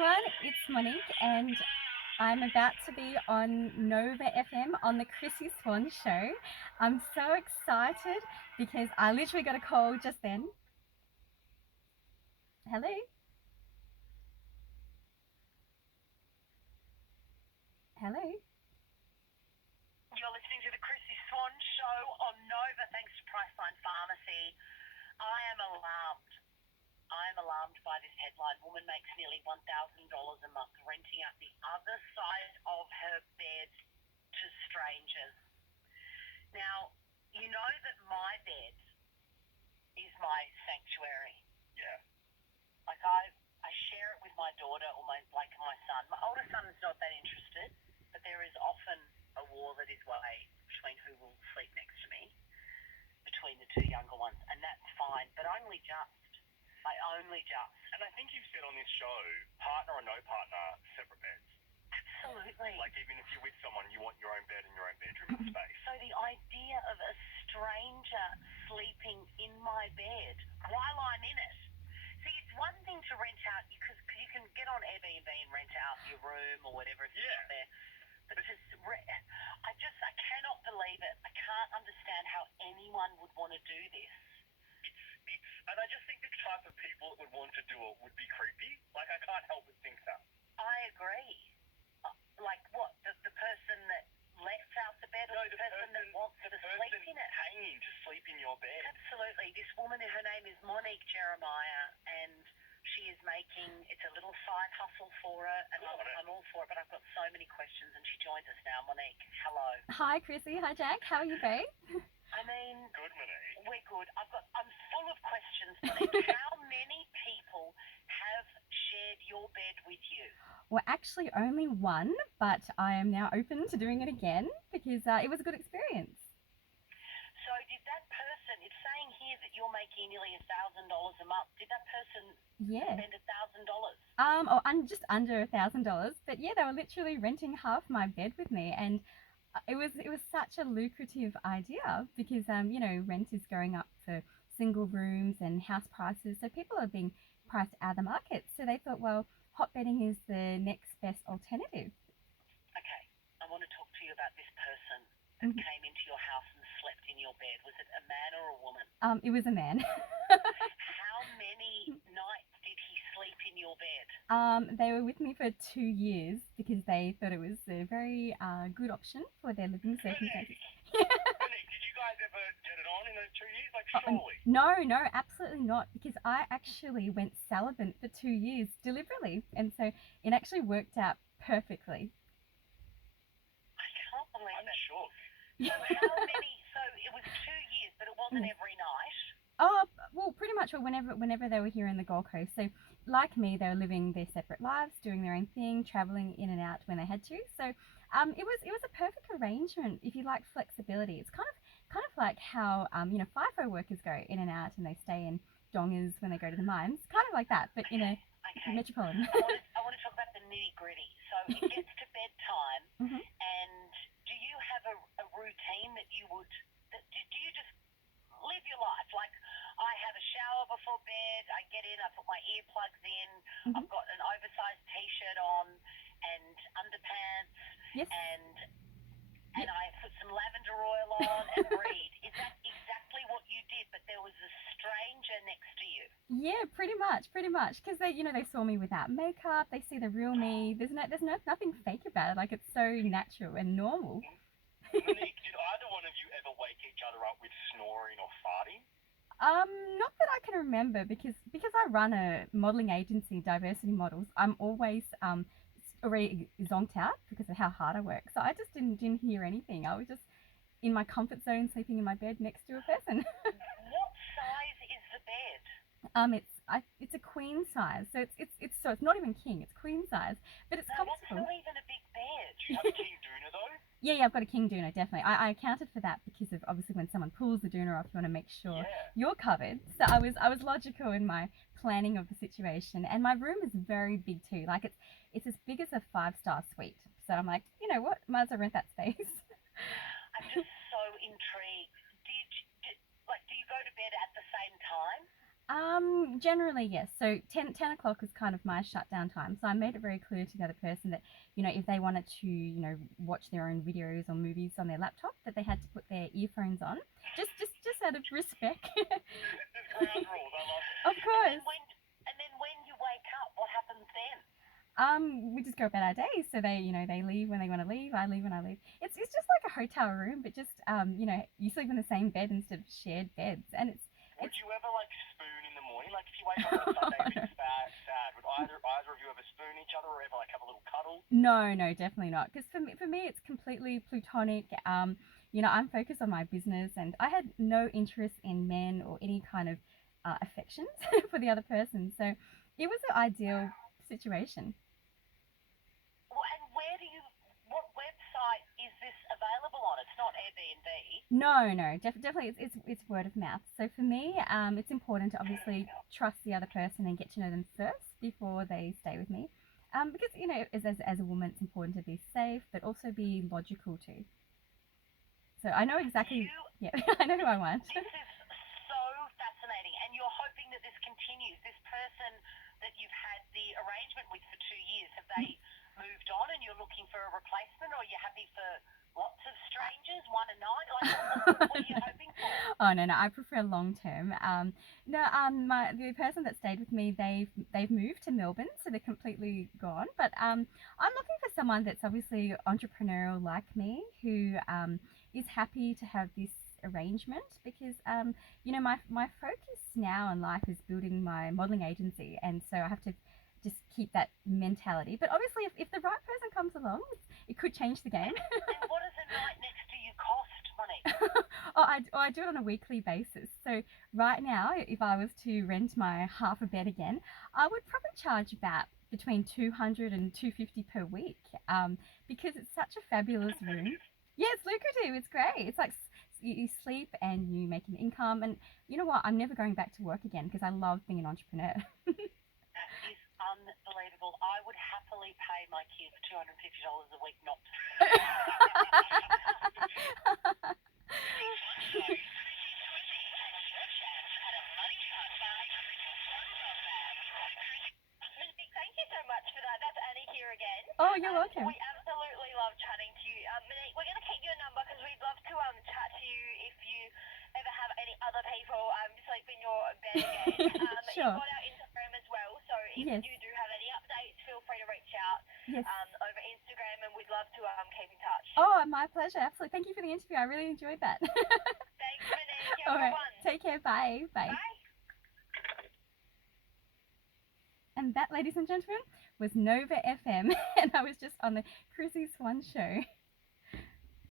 everyone, it's Monique and I'm about to be on Nova FM on the Chrissie Swan show. I'm so excited because I literally got a call just then. Hello? Hello? You're listening to the Chrissy Swan show on Nova, thanks to Priceline Pharmacy. I am alarmed. I am alarmed by this headline. Woman makes nearly $1,000 a month renting out the other side of her bed to strangers. Now, you know that my bed is my sanctuary. Yeah. Like I share it with my daughter or my son. My older son is not that interested, but there is often a war that is waged between who will sleep next to me, between the two younger ones, and that's fine, but only just. And I think you've said on this show, partner or no partner, separate beds. Absolutely. Like even if you're with someone, you want your own bed and your own bedroom and space. So the idea of a stranger sleeping in my bed while I'm in it. See, it's one thing to rent out, because you can get on Airbnb and rent out your room or whatever if you're there. But I cannot believe it. I can't understand how anyone would want to do this. And I just think the type of people that would want to do it would be creepy. Like, I can't help but think that. I agree. Like what? The person that lets out the bed, or the person that wants to sleep in it? Paying to sleep in your bed. Absolutely. This woman, her name is Monique Jeremiah, and she is making, it's a little side hustle for her, and I'm all for it, but I've got so many questions, and she joins us now. Monique, hello. Hi, Chrissy. Hi, Jack. How are you, babe? I mean, Good, Monique. we're good. I'm full of questions, Monique. How many people have shared your bed with you? Well, actually, only one, but I am now open to doing it again because it was a good experience. So did that person, it's saying here that you're making nearly $1,000 a month. Did that person Yeah. spend $1,000? Just under $1,000. But yeah, they were literally renting half my bed with me, and it was such a lucrative idea because rent is going up for single rooms and house prices, so people are being priced out of the market. So they thought, well, hot bedding is the next best alternative. Okay, I want to talk to you about this person that came into your house and slept in your bed. Was it a man or a woman? It was a man. How many nights did he sleep in your bed? They were with me for 2 years because they thought it was a very good option for their living circumstances. Monique, did you guys ever get it on in those 2 years? Like, surely. No, absolutely not, because I actually went celibate for 2 years deliberately, and so it actually worked out perfectly. I can't believe I'm it. shook. So how many, so it was 2 years, but it wasn't every night? Oh, well, pretty much whenever they were here in the Gold Coast. So, like me, they were living their separate lives, doing their own thing, traveling in and out when they had to. So, it was a perfect arrangement if you like flexibility. It's kind of like how FIFO workers go in and out and they stay in dongers when they go to the mines, kind of like that, but in a metropolitan. I want to talk about the nitty gritty. So it gets to bedtime, Mhm. and do you have a routine that you would, do you just live your life? Like, I have a shower before bed, I get in, I put my earplugs in, I've got an oversized t-shirt on and underpants, Yes. and I put some lavender oil on and read. Is that exactly what you did, but there was a stranger next to you? Yeah, pretty much, because they saw me without makeup. They see the real me. There's nothing fake about it. Like, it's so natural and normal. Monique, did either one of you ever wake each other up with snoring or farting? Not that I can remember, because I run a modeling agency, Diversity Models. I'm always already zonked out because of how hard I work. So I just didn't hear anything. I was just in my comfort zone, sleeping in my bed next to a person. What size is the bed? It's a queen size, so it's not even king. It's queen size, but it's No, that's comfortable. not even a big bed. Do you have a king doona, though? Yeah, I've got a king doona, definitely. I accounted for that because of obviously when someone pulls the doona off, you want to make sure Yeah. you're covered. So I was logical in my planning of the situation, and my room is very big too. Like, it's as big as a 5-star suite. So I'm like, you know what, might as well rent that space. I'm just so intrigued. Do you go to bed at the same time? Generally, yes. So 10 o'clock is kind of my shutdown time. So I made it very clear to the other person that, if they wanted to, watch their own videos or movies on their laptop, that they had to put their earphones on, just out of respect. This is ground rules. I love it. Of course. And then when you wake up, what happens then? We just go about our day. So they leave when they want to leave. I leave when I leave. It's just like a hotel room, but just, you sleep in the same bed instead of shared beds. And Would you ever like spoon in the morning? Like if you wake up on a Sunday a bit sad, would either of you ever spoon each other or ever like have a little cuddle? No, definitely not. Because for me, it's completely platonic. I'm focused on my business, and I had no interest in men or any kind of affections for the other person. So it was an ideal situation. Well, and what website is this available on? It's not Airbnb. No, definitely it's word of mouth. So for me, it's important to obviously trust the other person and get to know them first before they stay with me. Because as a woman, it's important to be safe, but also be logical too. So I know exactly. You, Yeah, I know who I want. this is so fascinating, and you're hoping that this continues. This person that you've had the arrangement with for 2 years, have they moved on and you're looking for a replacement, or you're happy for lots of strangers, one a night? Like, what are you hoping for? Oh no, I prefer long term. No, the person that stayed with me, they've moved to Melbourne, so they're completely gone. But I'm looking for someone that's obviously entrepreneurial like me, who is happy to have this arrangement, because my focus now in life is building my modeling agency, and so I have to just keep that mentality. But obviously, if the right person comes along, it could change the game. And what does a night next to you cost, Monique? I do it on a weekly basis. So right now, if I was to rent my half a bed again, I would probably charge about between 200 and 250 per week, because it's such a fabulous room. Yeah, it's lucrative. It's great. It's like you sleep and you make an income. And you know what? I'm never going back to work again because I love being an entrepreneur. That is unbelievable. I would happily pay my kids $250 a week not to. Thank you so much for that. That's Annie here again. Oh, you're welcome. We absolutely love chatting to you. Monique, we're going to keep your number because we'd love to chat to you if you ever have any other people sleep in your bed again. Sure. You've got our Instagram as well, so if Yes. you do have any updates, feel free to reach out Yes. over Instagram, and we'd love to keep in touch. Oh, my pleasure. Absolutely. Thank you for the interview. I really enjoyed that. Thanks, Monique. All Have a right. good one. Take care. Bye. Bye. Bye. And that, ladies and gentlemen, was Nova FM, and I was just on the Chrissie Swan show.